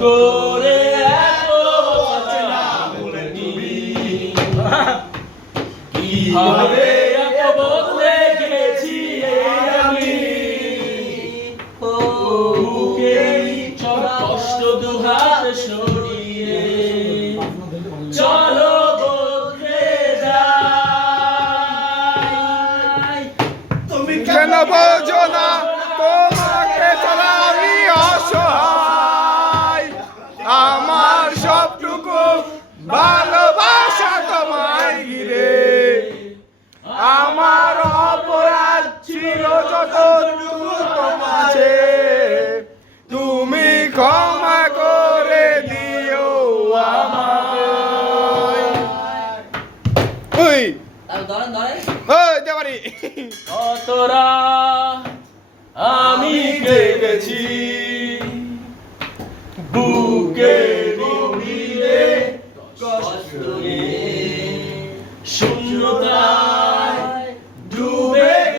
করে কীভাবে বদলে গেছি আমি? বুকে কষ্ট দুহাত সরিয়ে। চলো বদলে যাই। তুমি কেন বোঝো ভালোবাসা তোমায় ঘিরে। আমার অপরাধ ছিল যতটুকু তোমাছে। তুমি ক্ষমা করে দিও আমায় ওই দেবারি। কতরা আমি কেঁদেছি বুকে শূন্যতা